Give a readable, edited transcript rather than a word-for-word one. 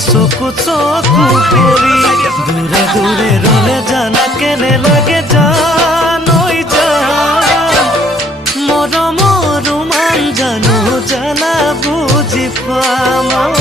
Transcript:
চকু চকু পৰি দূৰে দূৰে ৰলে জানা কেনে লাগে জানৈ জান মৰমৰ ৰোমান জানো জানা বুজি পাম